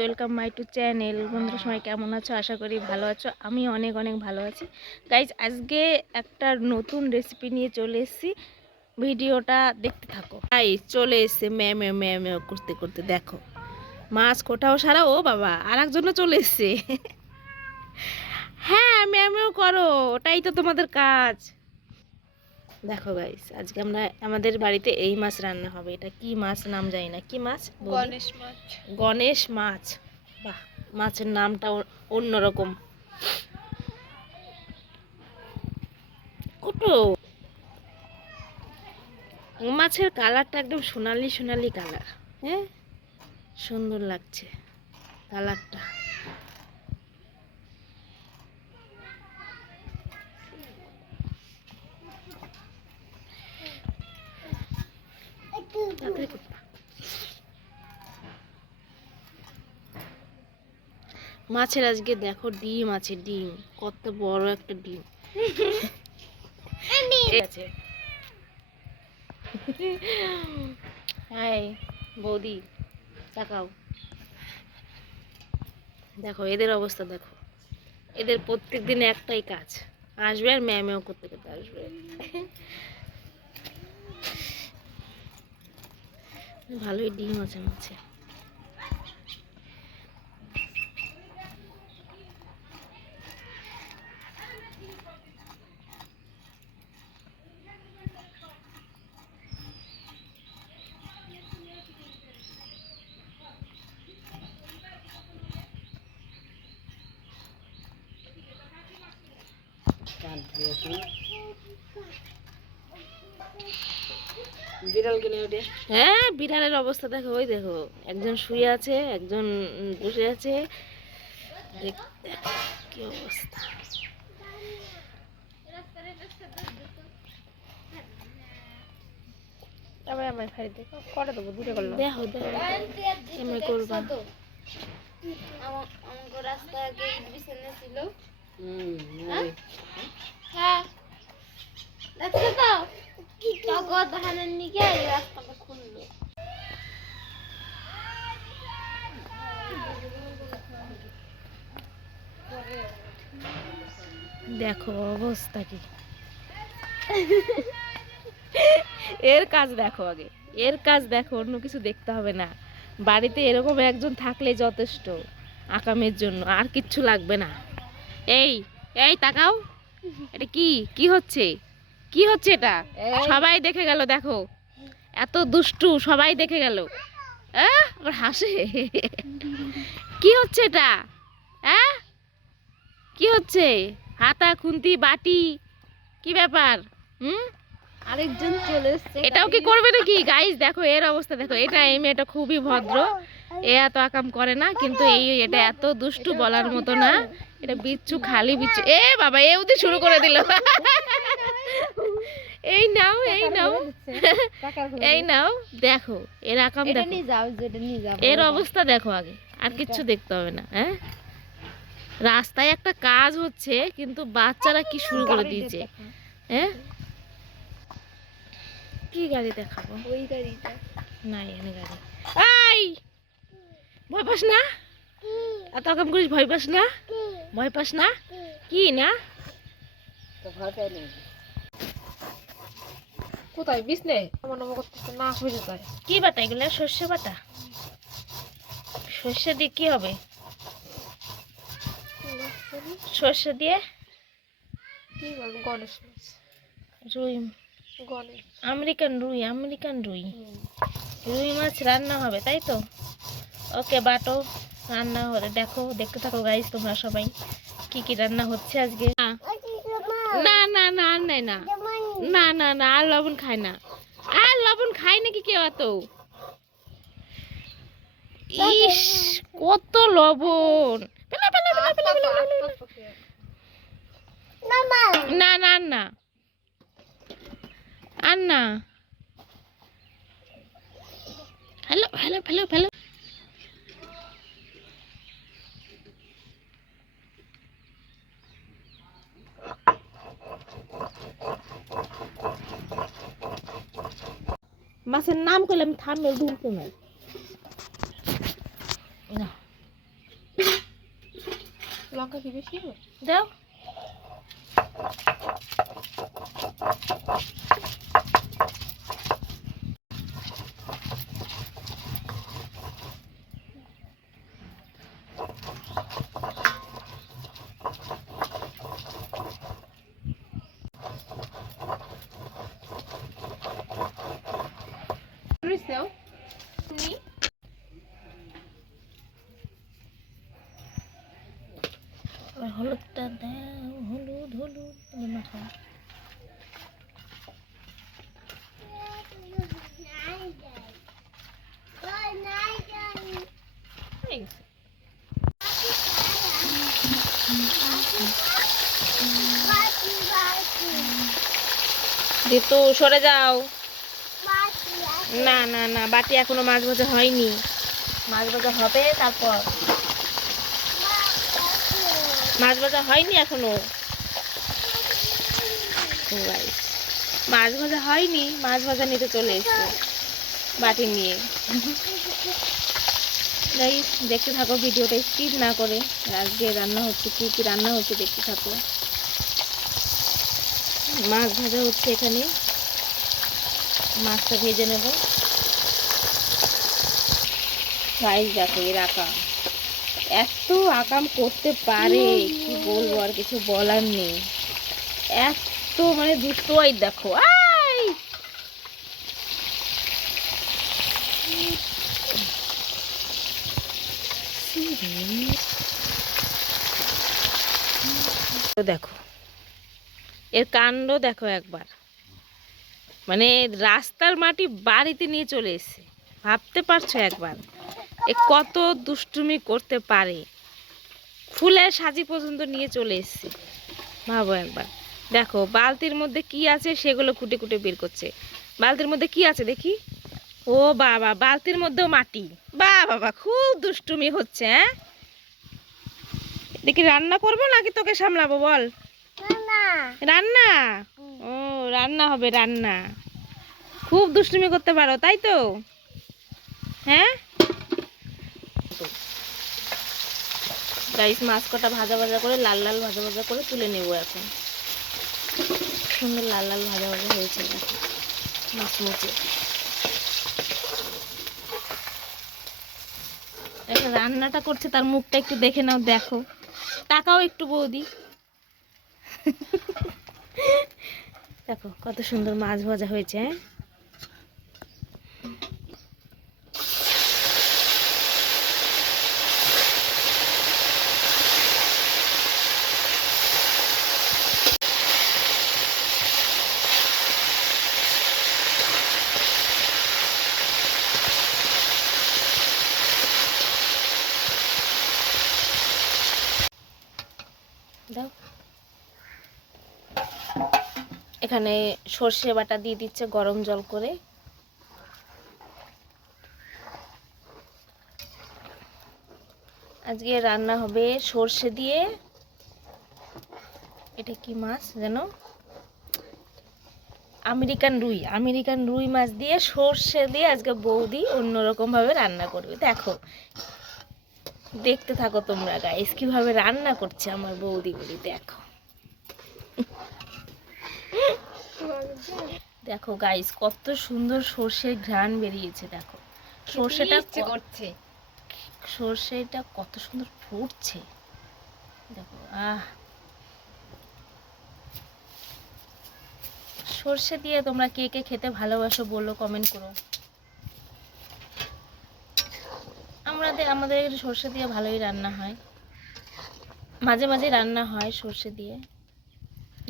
Welcome my to channel. বন্ধুরা সবাই কেমন আছো? আশা করি ভালো আছো। আমি অনেক অনেক ভালো আছি গাইজ। আজকে একটা নতুন রেসিপি নিয়ে চলে এসেছি, ভিডিওটা দেখতে থাকো। গাইজ চলে এসছে ম্যাও করতে করতে, দেখো মাছ কোটাও সারা। ও বাবা, আর একজনও চলে এসছে। হ্যাঁ, ম্যাও করো, ওটাই তো তোমাদের কাজ। দেখো গাইস, আজকে আমাদের বাড়িতে এই মাছ রান্না হবে। এটা কি মাছ নাম জানি না, কি মাছ? গণেশ মাছ। গণেশ মাছ। বাহ, মাছের নামটা অন্যরকম। কুটো মাছের কালারটা একদম সোনালি সোনালি কালার। হ্যাঁ, সুন্দর লাগছে কালারটা। মাছের আজকে দেখো ডিম আছে, ডিম কত বড় একটা ডিম আছে। হাই বৌদি, তাকাও, দেখো এদের অবস্থা দেখো। এদের প্রত্যেক দিন একটাই কাজ, আসবে আর ম্যাও করতে করতে আসবে। ভালোই ডিম আছে মাছে। হ্যাঁ, বিড়ালের অবস্থা দেখো, ওই দেখো একজন শুয়ে আছে, একজন বসে আছে। দেখো কি অবস্থা। দেখো এমনি করবা। রাস্তা আগে বিছানা ছিল। হ্যাঁ, দেখছো তো টগর ধানের নিকে রাস্তাটা খুললো। দেখো অবস্থা কি। এর কাজ দেখো, আগে এর কাজ দেখো, অন্য কিছু দেখতে হবে না। বাড়িতে এরকম একজন থাকলে যথেষ্ট আকামের জন্য, আর কিচ্ছু লাগবে না। এই এই তাকাও, এটা কি কি হচ্ছে? কি হচ্ছে এটা? সবাই দেখে গেল, দেখো এত দুষ্টু, সবাই দেখে গেল। ওর হাসে। কি হচ্ছে এটা? কি হচ্ছে? হাতা খুন্তি বাটি, কি ব্যাপার? আরেকজন চলে এসেছে। এটাও কি করবে নাকি? গাইস দেখো এর অবস্থা দেখো। এই মেয়েটা খুবই ভদ্র, এ এত আকাম করে না, কিন্তু এটা এত দুষ্টু বলার মতো না। এটা বিচ্ছু, খালি বিচ্ছু। এ বাবা, এ উদি শুরু করে দিল। এই নাও, এই নাও, এই নাও। দেখো এর আকাম দেখো, এর অবস্থা দেখো। আগে আর কিচ্ছু দেখতে হবে না। হ্যাঁ, রাস্তায় একটা কাজ হচ্ছে, কিন্তু বাচ্চারা কি শুরু করে দিয়েছে। হ্যাঁ, কি গাড়ি দেখাবো? ওই গাড়িটা না, এখানে গাড়ি। এই ভয় পাস না? এত কাম করিস, ভয় পাস না? ভয় পাস না? কি না? কোথায় বিছনে আমার নাম করতেছে না, হয়ে যায়। কি বাটা এগুলো? সর্ষে বাটা? সর্ষে দিয়ে কি হবে? সর্ষে দিয়ে কি বল? গণেশ মাছ, রুই, গণেশ, আমেরিকান রুই, আমেরিকান রুই, রুই মাছ রান্না হবে, তাই তো? ওকে, বাটো, রান্না হবে। দেখো, দেখতে থাকো গাইস তোমরা সবাই, কি কি রান্না হচ্ছে আজকে। না না না, আর নাই না, না না না, আর লবণ খায় না। আর লবণ খায় নাকি কেউ এত? ইস, কত লবণ! না না, আর না, আর না। Hello hello hello hello. মাছের নাম করলে আমি থামলে ঢুকতে নাই। লঙ্কা কি বেশি হবে? দাও। মরিচ দাও। নি। হলুদটা দাও, হলুদ হলুদ মাখাও। হয়ে গেছে। ঋতু সরে যাও। না না না, বাটি এখনো মাছ ভাজা হয়নি, মাছ ভাজা হবে তারপর। মাছ ভাজা হয়নি এখনো। Right. মাছ ভাজা হয়নি, মাছ ভাজা নিতে চলে এসছে বাটি নিয়ে। গাইস দেখতে থাকো ভিডিওটা, স্কিপ না করে। আজকে রান্না হচ্ছে, কি কি রান্না হচ্ছে দেখতে থাকো। মাছ ভাজা হচ্ছে এখানে, মাছটা ভেজে নেব। গাইস দেখো এর আকাম, এত আকাম করতে পারে কি বলবো, আর কিছু বলার নেই। এত মানে দুষ্ট, ওই দেখো আই দেখো এর কাণ্ড দেখো একবার, মানে রাস্তার মাটি বাড়িতে নিয়ে চলে এসেছে। ভাবতে পারছো একবার এ কত দুষ্টুমি করতে পারে, ফুলের সাজি পর্যন্ত নিয়ে চলে এসেছে। ভাবো একবার। দেখো বালতির মধ্যে কি আছে সেগুলো কুটে কুটে বের করছে। বালতির মধ্যে কি আছে দেখি। ও বাবা, বালতির মধ্যেও মাটি। বাবা খুব দুষ্টুমি হচ্ছে। হ্যাঁ, দেখি রান্না করবো নাকি তোকে সামলাবো বল। রান্না, ও রান্না হবে, রান্না। খুব দুষ্টুমি করতে পারো তাই তো। হ্যাঁ গাইস, মাছ কটা ভাজা ভাজা করে, লাল লাল ভাজা ভাজা করে তুলে নেব এখন। সুন্দর লাল লাল ভাজা ভাজা হয়েছে মাছ মুচে। একটা রান্নাটা করছে, তার মুখটা একটু দেখে নাও, দেখো, তাকাও একটু বৌদি। দেখো কত সুন্দর মাছ ভাজা হয়েছে। হ্যাঁ, দাও। এখানে সর্ষে বাটা দিয়ে দিচ্ছে গরম জল করে। আজকে রান্না হবে সর্ষে দিয়ে, এটা কি মাছ যেন, আমেরিকান রুই, আমেরিকান রুই মাছ দিয়ে সর্ষে দিয়ে আজকে বৌদি অন্যরকম ভাবে রান্না করবে। দেখো দেখতে থাকো তোমরা গাইস, কিভাবে রান্না করছে আমার বৌদি বলি। দেখো দেখো গাইস কত সুন্দর সর্ষের ঘ্রাণ বেরিয়েছে। দেখো সর্ষেটা করছে। সর্ষেটা কত সুন্দর ফুটছে। দেখো সর্ষে দিয়ে তোমরা কে কে খেতে ভালোবাসো বললো, কমেন্ট করো। আমাদের সর্ষে দিয়ে ভালোই রান্না হয়, মাঝে মাঝে রান্না হয় সর্ষে দিয়ে।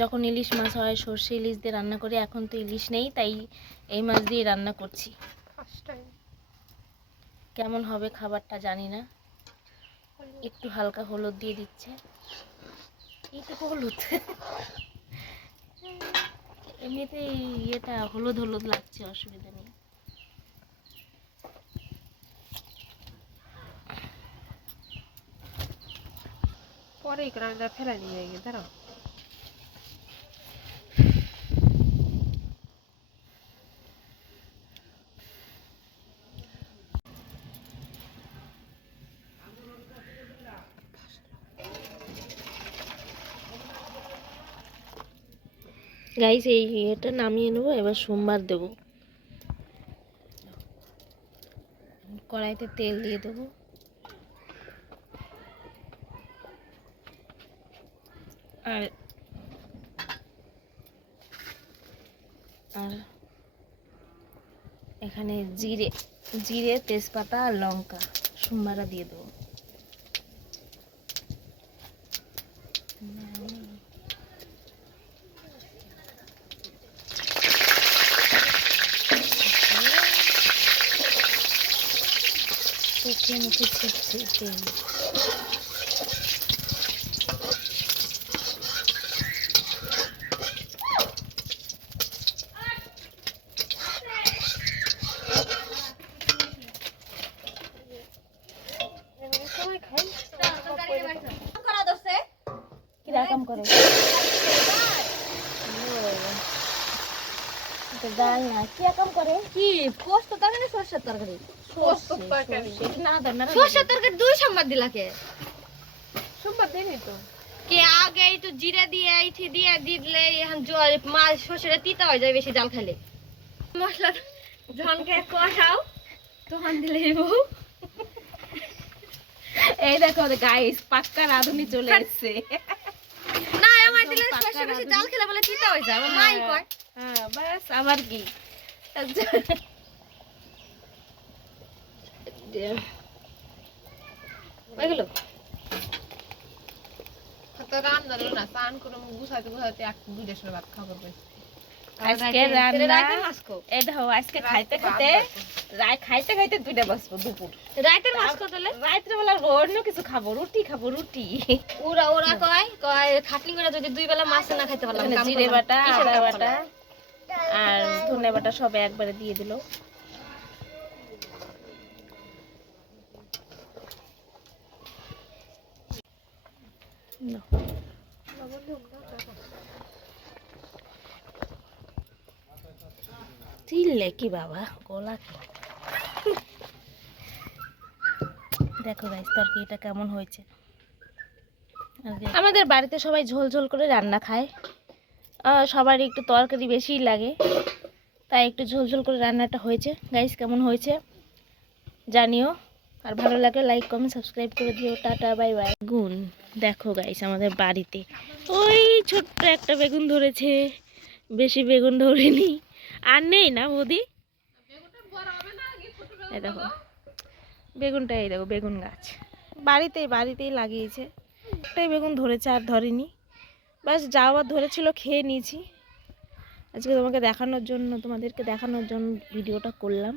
যখন ইলিশ মাছ হয় সর্ষে ইলিশ দিয়ে রান্না করি। এখন তো ইলিশ নেই, তাই এই মাছ দিয়ে রান্না করছি। কেমন হবে খাবারটা জানি না। একটু হালকা হলুদ দিয়ে দিচ্ছে, এইটুকু হলুদ। এমনিতে ইয়েটা হলুদ হলুদ লাগছে, অসুবিধা নেই। পরে আমি ফেলাই নিয়ে গিয়ে দাঁড়াও। গাইস এই এটা নামিয়ে নেবো, এবার সোমবার দেবো। কড়াইতে তেল দিয়ে দেবো। আর আর এখানে জিরে জিরে তেজপাতা আর লঙ্কা সোমবারা দিয়ে দেবো। মুখে মুখে ছিটছে তেল। কিরকম করে ডাল না কিরকম করে কি পোস্ত তরকারি সরষের তরকারি? না সরষের তরকারি দুই সোমবার দিলাকে সোমবার দিনই তো। কে আগে একটু জিরে দিয়ে এইটি দিয়ে দিলে এখন জল মাছ সরষের তিতা হয়ে যায় বেশি জাল খেলে। মশলা ঝনকে কষাও তখন দিলে বউ। এই দেখো গাইস পাক্কা রাঁধুনি চলে এসেছে। না আমার দিলে সরষে বেশি জাল খেলে বলে তিতা হয়ে যায় আমার মাই কয়। হ্যাঁ বাস আবার কি ওইগুলো তো রান্না হলো না, স্নান করে গুছাইতে গুছাইতে এক দুইটার সময় ভাত খাবো। আজকে রান্না রাতের মাছ খাও। এই দেখো আজকে খাইতে খাইতে খাইতে খাইতে দুইটা বাজবো দুপুর। রাতের মাছ খাও তাহলে? রাত্রে বেলা অন্য কিছু খাবো, রুটি খাবো রুটি। ওরা ওরা কয় কয় খাটনি করে যদি দুই বেলা মাছ না খাইতে পারলাম এখানে জিরে বাটা আদা বাটা আর ধনে বাটা সব একবারে দিয়ে দিল। চিল্লে কি বাবা গলা কি। দেখো গাইস তরকারিটা কেমন হয়েছে। আমাদের বাড়িতে সবাই ঝোল ঝোল করে রান্না খায়, সবার একটু তরকারি বেশিই লাগে, তাই একটু ঝোল ঝোল করে রান্নাটা হয়েছে। গাইস কেমন হয়েছে জানিও, আর ভালো লাগে লাইক কমেন্ট সাবস্ক্রাইব করে দিও। Tata bye bye. বেগুন দেখো গাইস আমাদের বাড়িতে ওই ছোট্ট একটা বেগুন ধরেছে, বেশি বেগুন ধরেনি। আর নেই না বৌদি, এই দেখো বেগুনটা, এই দেখো বেগুন গাছ বাড়িতেই লাগিয়েছে। একটাই বেগুন ধরেছে আর ধরেনি, বাস যাওয়ার ধরেছিল খেয়ে নিয়েছি। আজকে তোমাদেরকে দেখানোর জন্য ভিডিওটা করলাম।